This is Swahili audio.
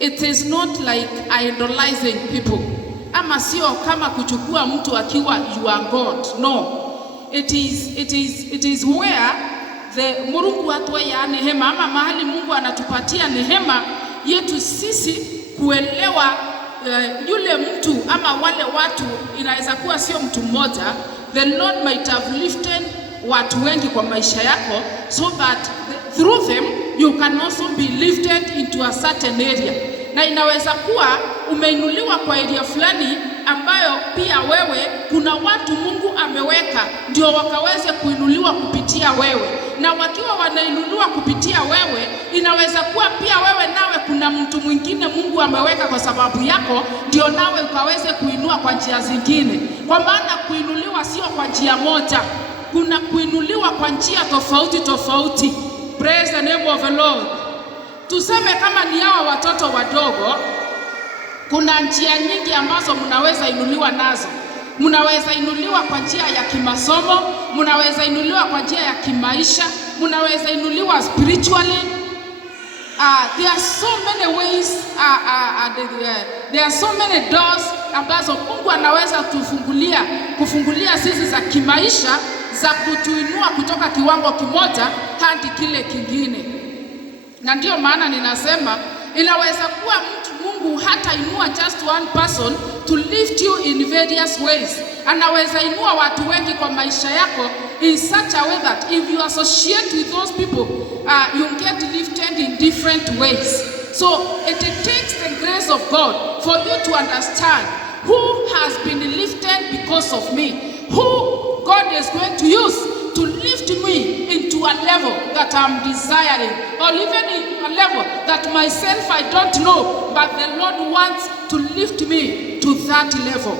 It is not like idolizing people. Ama sio kama kuchukua mtu akiwa you are God. No. It is where the Mungu atwea neema, ama mahali Mungu anatupatia neema yetu sisi kuelewa yule mtu ama wale watu. Inaweza kuwa sio mtu mmoja. The Lord might have lifted watu wengi kwa maisha yako, so that through them you can also be lifted into a certain area. Na inaweza kuwa umeinuliwa kwa area fulani ambayo pia wewe kuna watu Mungu ameweka ndio wakaweze kuinuliwa kupitia wewe, na wakiwa wanainuliwa kupitia wewe, inaweza kuwa pia wewe nawe kuna mtu mwingine Mungu ameweka kwa sababu yako ndio nawe ukaweze kuinua kwa njia zingine. Kwa maana kuinuliwa sio kwa njia moja, kuna kuinuliwa kwa njia tofauti tofauti. Praise the name of the Lord. Tuseme kama ni hawa watoto wadogo, kuna njia nyingi ambazo mnaweza inuliwa nazo. Mnaweza inuliwa kwa njia ya kimasomo, mnaweza inuliwa kwa njia ya kimaisha, mnaweza inuliwa spiritually. There are so many ways, there are so many doors ambazo Mungu anaweza kufungulia sisi za kimaisha, za kutuinua kutoka kiwango kimoja hadi kile kingine. Na ndio maana ninasema inaweza kuwa Mungu hata inua just one person to lift you in various ways. Anaweza inua watu wengi kwa maisha yako in such a way that if you associate with those people, you get lifted in different ways. So it takes the grace of God for you to understand who has been lifted because of me, who God is going to use to lift me into a level that I'm desiring, or even in a level that myself I don't know, but the Lord wants to lift me to that level.